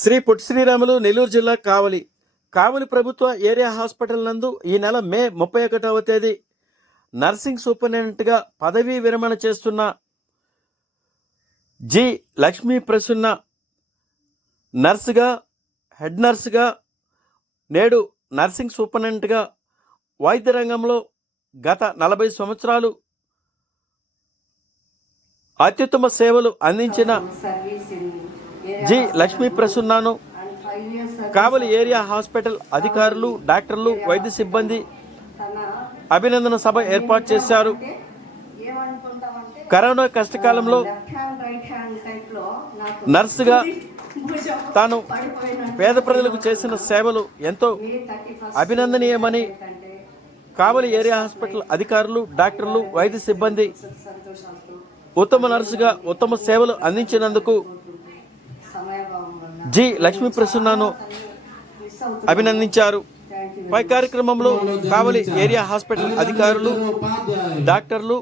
శ్రీ పొట్టి శ్రీరాములు నెల్లూరు జిల్లా కావలి. కావలి ప్రభుత్వ area hospital నందు ఈ నెల మే ముప్పై ఒకటవ తేదీ నర్సింగ్ సూపరింటెండెంట్గా పదవీ విరమణ చేస్తున్న జి లక్ష్మీ ప్రసన్న నర్సుగా హెడ్ నర్సుగా నేడు నర్సింగ్ సూపరింటెండెంట్గా వైద్య రంగంలో గత నలభై సంవత్సరాలు అత్యుత్తమ సేవలు అందించిన జి లక్ష్మీ ప్రసున్నాను. కావలి ఏరియా హాస్పిటల్ అధికారులు డాక్టర్లు వైద్య సిబ్బంది అభినందన సభ ఏర్పాటు చేశారు. కరోనా కష్టకాలంలో నర్సుగా తాను పేద ప్రజలకు చేసిన సేవలు ఎంతో అభినందనీయమని కావలి ఏరియా హాస్పిటల్ అధికారులు డాక్టర్లు వైద్య సిబ్బంది ఉత్తమ నర్సుగా ఉత్తమ సేవలు అందించినందుకు జి లక్ష్మీ ప్రసన్నను అభినందించారు. పై కార్యక్రమంలో కావలి ఏరియా హాస్పిటల్ అధికారులు డాక్టర్లు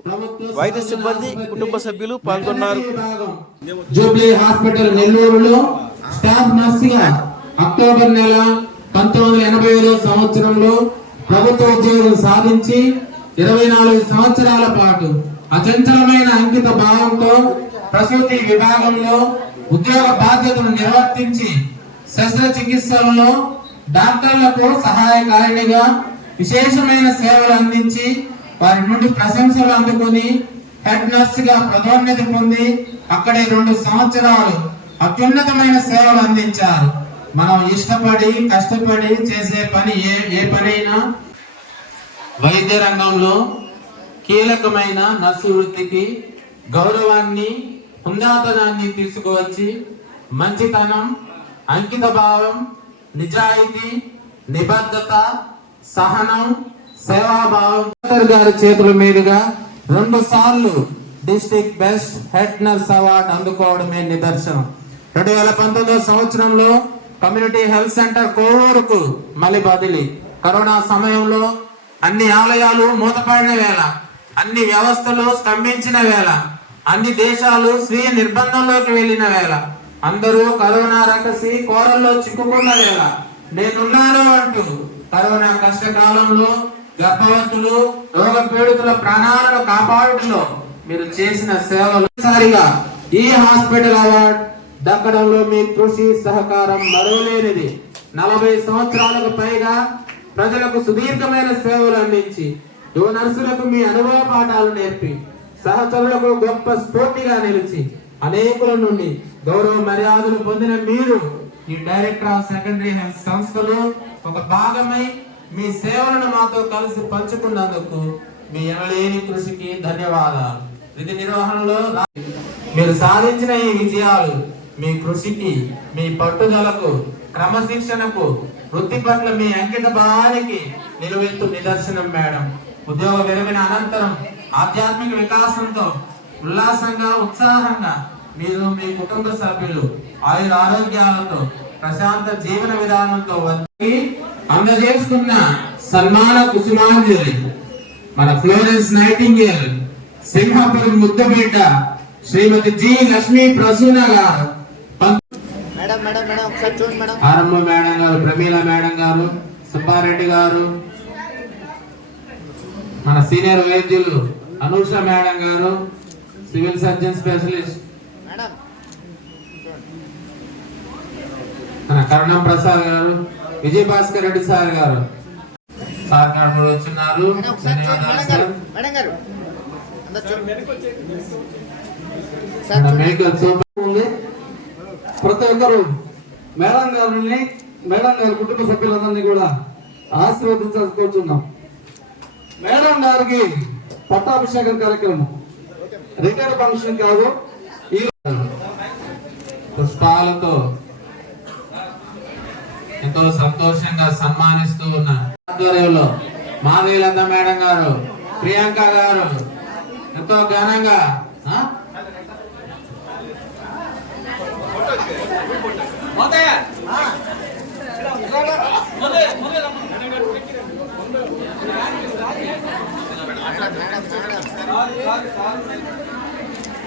వైద్య సిబ్బంది కుటుంబ సభ్యులు పాల్గొన్నారు. జూబ్లీ హాస్పిటల్ నెల్లూరులో స్టాఫ్ నర్సుగా అక్టోబర్ నెల పంతొమ్మిది ఎనభై ఐదో సంవత్సరంలో ప్రభుత్వ ఉద్యోగం సాధించి ఇరవై నాలుగు సంవత్సరాల పాటు అచంచలమైన అంకిత భావంతో ప్రసూతి విభాగంలో ఉద్యోగ బాధ్యతను నిర్వర్తించి శస్త్రచికిత్సలలో డాక్టర్లకు సహాయకారిణిగా విశేషమైన సేవలు అందించి వారి నుండి ప్రశంసలు అందుకొని హెడ్ నర్స్గా పదోన్నతి పొంది అక్కడే రెండు సంవత్సరాలు అత్యున్నతమైన సేవలు అందించారు. మనం ఇష్టపడి కష్టపడి చేసే పని ఏ ఏ పనైనా వైద్య రంగంలో కీలకమైన నర్సు వృత్తికి గౌరవాన్ని హుందాతనాన్ని తీసుకువచ్చి మంచితనం అంకిత భావం నిజాయితీ నిబద్ధత సహనం సేవాభావం. గారి చేతుల మీదుగా రెండు సార్లు district best head nurse award అందుకోవడమే నిదర్శనం. రెండు వేల పంతొమ్మిదో సంవత్సరంలో కమ్యూనిటీ హెల్త్ సెంటర్ కోవూరుకు మళ్ళీ బదిలీ. కరోనా సమయంలో అన్ని ఆలయాలు మూతపడిన వేళ అన్ని వ్యవస్థలు స్తంభించిన వేళ అన్ని దేశాలు స్వీయ నిర్బంధంలోకి వెళ్ళిన వేళ అందరూ కరోనా రకసి కోరల్లో చిక్కుకున్న వేళ. నేనున్నాను అంటూ కరోనా కష్టకాలంలో గర్భవంతులు రోగ పీడితుల ప్రాణాలను కాపాడటంలో మీరు చేసిన సేవలు సారిగా ఈ హాస్పిటల్ అవార్డు దక్కడంలో మీ కృషి సహకారం మరోలేనిది నలభై సంవత్సరాలకు పైగా ప్రజలకు సుదీర్ఘమైన సేవలు అందించి యువ నర్సులకు మీ అనుభవ పాఠాలు నేర్పి సహచరులకు గొప్ప స్ఫూర్తిగా నిలిచి అనేకుల నుండి గౌరవ మర్యాదలు పొందిన మీరు ఈ డైరెక్టర్ ఆఫ్ సెకండరీ హెల్త్ సంస్థలో ఒక భాగమై మీ సేవలను మాతో కలిసి పంచుకున్నందుకు మీ ఎనలేని కృషికి ధన్యవాదాలు. విధి నిర్వహణలో మీరు సాధించిన ఈ విజయాలు మీ కృషికి మీ పట్టుదలకు క్రమశిక్షణకు వృత్తి పట్ల మీ అంకిత భావానికి నిలువెత్తు నిదర్శనం మేడం. ఉద్యోగ విరమణ అనంతరం ఆధ్యాత్మిక వికాసంతో ఉల్లాసంగా ఉత్సాహంగా మీరు మీ కుటుంబ సభ్యులు ఆయుర ఆరోగ్యాలతో ప్రశాంత జీవన విధానంతో వచ్చి అందజేసుకున్న సన్మాన కుసుమాంజలి మన ఫ్లోరెన్స్ నైటింగేల్ సింహాపురం ముద్దబిడ్డ శ్రీమతి జి లక్ష్మీ ప్రసూన గారు. పం- మేడం మేడం మేడం ఒకసారి చూడండి మేడం. ఆరంభ మేడం గారు ప్రమీల మేడం గారు సుబ్బారెడ్డి గారు మన సీనియర్ వైద్యులు అనూష మేడం గారు civil surgeon specialist. Karunam Prasad గారు విజయ్ భాస్కర్ రెడ్డి సార్ గారు. సార్ గారు కూడా ఉంది. ప్రతి ఒక్కరు మేడం గారిని మేడం గారి కుటుంబ సభ్యులందరినీ కూడా ఆశీర్వదించాల్సి కోరుచున్నాం. మేడం గారికి పట్టాభిషేకం కార్యక్రమం. రిటైర్డ్ ఫంక్షన్ కాదు. ఈ పుష్పాలతో ఎంతో సంతోషంగా సన్మానిస్తూ ఉన్న ఆధ్వర్యంలో మాధవీలంద మేడం గారు ప్రియాంక గారు ఎంతో ఘనంగా?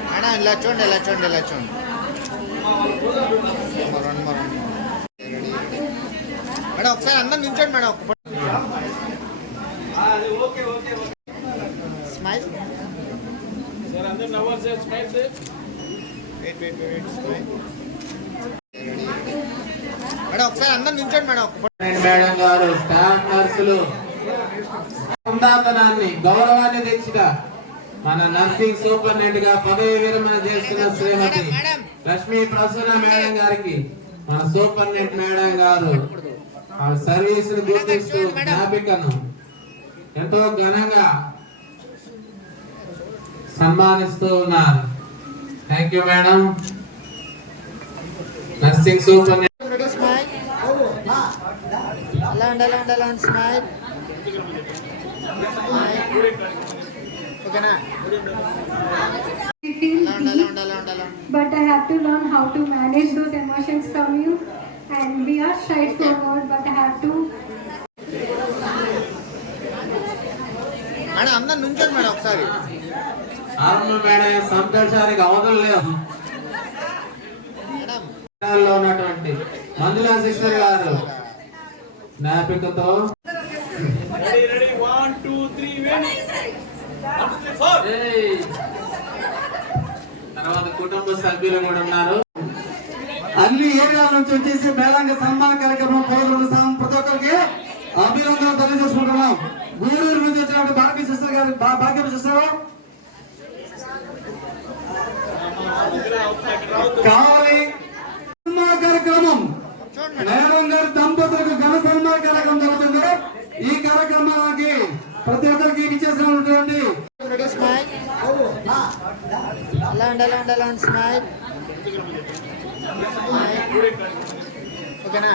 మేడం ఇలా చూడండి ఇలా చూడండి ఇలా చూడండి. మేడం ఒకసారి అందరం నించండి మేడం. ఒక స్మైల్. మేడం ఒకసారి అందరం నించండి మేడం. మేడం గారు స్టాఫ్ నర్సులు ఉందాతనాన్ని గౌరవాన్ని తెచ్చిన మన నర్సింగ్ సూపరింటెండెంట్గా పదవి విరమణ చేస్తున్న శ్రీమతి లక్ష్మీ ప్రసన్న మేడం గారికి మన సూపరింటెండెంట్ మేడం గారు ఆ సర్వీస్ను గుర్తిస్తూ జ్ఞాపికను ఎంతో ఘనంగా సన్మానిస్తూ ఉన్నారు. Thank you madam nursing superintendent అలా ఉండాలి అలా ఉండాలి స్మైల్ ఓకేనా but I have to learn how to manage those emotions from you. And we are straightforward, but I have to madam అందరు నుంచోండి మేడం ఒకసారి ఆరంభ మేడం సంతోషానికి అవధులు లేవు మేడం లో ఉన్నటువంటి మంజులా సిస్టర్ గారు జ్ఞాపికతో ఏయ్. తర్వాత కుటుంబ సభ్యులు కూడా ఉన్నారు. అన్ని ఏరియాల నుంచి వచ్చేసి మేళాంగ సన్మాన కార్యక్రమం పాల్గొన్న ప్రతి ఒక్కరికి అభినందనలు తెలియజేసుకుంటున్నాం. గూడూరు నుంచి వచ్చినటువంటి భాగ్య సిస్టర్ గారు భాగ్యం సిస్టర్. కావాలి సన్మాన కార్యక్రమం చూడండి మేడం మేడం గారి దంపతులకు ఘన సన్మాన కార్యక్రమం జరుగుతుంది ఈ కార్యక్రమానికి ప్రతి ఒక్కరికి ఇచ్చేసినటువంటి రెడీ స్మైల్ అలా ఉండాలి అండ్ స్మైల్. ఓకేనా?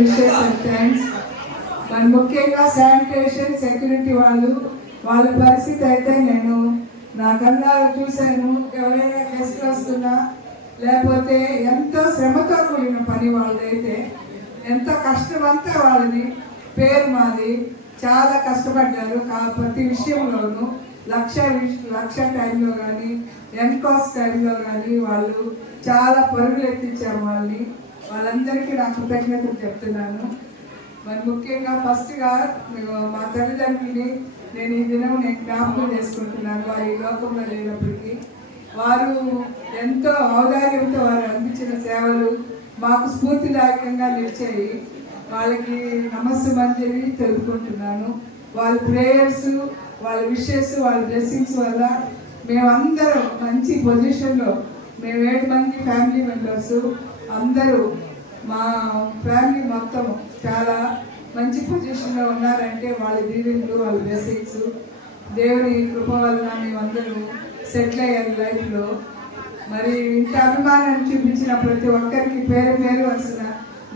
విషెస్ అండ్ థ్యాంక్స్ మరి ముఖ్యంగా శానిటేషన్ సెక్యూరిటీ వాళ్ళు వాళ్ళ పరిస్థితి అయితే నేను నాకన్నా చూశాను. ఎవరైనా గెస్ట్ వస్తున్నా లేకపోతే ఎంతో శ్రమతో కూడిన పని వాళ్ళదైతే ఎంతో కష్టమంతా వాళ్ళని పేరు మాది చాలా కష్టపడ్డారు. ప్రతి విషయంలోనూ లక్ష లక్ష టైంలో కానీ ఎన్కాస్ టైంలో కానీ వాళ్ళు చాలా పరుగులు ఎత్తించారు వాళ్ళని. వాళ్ళందరికీ నా కృతజ్ఞతలు చెప్తున్నాను. మరి ముఖ్యంగా ఫస్ట్గా మేము- మా తల్లిదండ్రుల్ని నేను ఈ దినం నేను జ్ఞాపకం చేసుకుంటున్నాను. వారు ఈ లోకంలో లేనప్పటికీ వారు ఎంతో ఔదార్యంతో వారు అందించిన సేవలు మాకు స్ఫూర్తిదాయకంగా నిలిచాయి. వాళ్ళకి నమస్సు మంజరి తెలుపుకుంటున్నాను. వాళ్ళ ప్రేయర్స్ వాళ్ళ విషెస్ వాళ్ళ బ్లెస్సింగ్స్ వల్ల మేమందరం మంచి పొజిషన్లో మేము ఏడు మంది ఫ్యామిలీ మెంబర్స్ అందరూ మా ఫ్యామిలీ మొత్తం చాలా మంచి పొజిషన్లో ఉన్నారంటే వాళ్ళ దీవెనలు వాళ్ళ బ్లెస్సింగ్స్ దేవుని కృప వలన మేమందరూ సెటిల్ అయ్యారు లైఫ్లో మరి ఇంత అభిమానం చూపించిన ప్రతి ఒక్కరికి పేరు పేరు వస్తున్న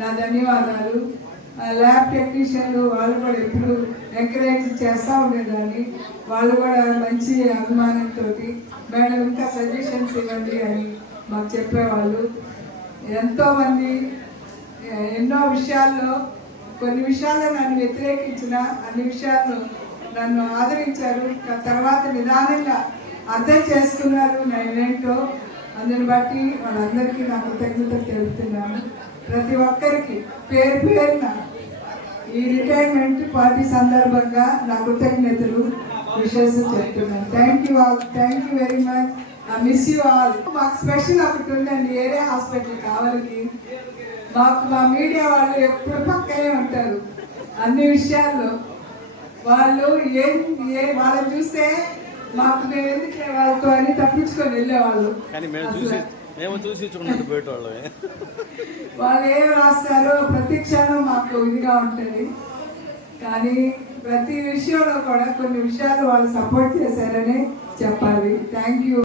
నా ధన్యవాదాలు. ల్యాబ్ టెక్నీషియన్లు వాళ్ళు కూడా ఎప్పుడు ఎంకరేజ్ చేస్తూ ఉండేదాన్ని. వాళ్ళు కూడా మంచి అభిమానంతో మేడం ఇంకా సజెషన్స్ ఇవ్వండి అని మాకు చెప్పేవాళ్ళు. ఎంతోమంది ఎన్నో విషయాల్లో కొన్ని విషయాల్లో నన్ను వ్యతిరేకించిన అన్ని విషయాల్లో నన్ను ఆదరించారు. తర్వాత నిదానంగా అర్థం చేసుకున్నారు నేనేంటో అందుని బట్టి వాళ్ళందరికీ నా కృతజ్ఞతలు తెలుపుతున్నాను. ప్రతి ఒక్కరికి పేరు పేరున ఈ రిటైర్మెంట్ పార్టీ సందర్భంగా నా కృతజ్ఞతలు విషెస్ చెప్తున్నాను. Thank you all thank you very much I miss you all మాకు స్పెషల్ ఒకటి ఉందండి ఏరియా హాస్పిటల్ కావాలకి. మాకు మా మీడియా వాళ్ళు ఎప్పుడు పక్కనే ఉంటారు. అన్ని విషయాల్లో వాళ్ళు ఏం ఏ వాళ్ళని చూస్తే మాకు మేము ఎందుకు వాళ్ళతో అని తప్పించుకొని వెళ్ళేవాళ్ళు. మేము చూసి చూడండి వాళ్ళు ఏం రాస్తారో ప్రతి క్షణం మాకు ఇదిగా ఉంటుంది. కానీ ప్రతి విషయంలో కూడా కొన్ని విషయాలు వాళ్ళు సపోర్ట్ చేశారని చెప్పాలి. Thank you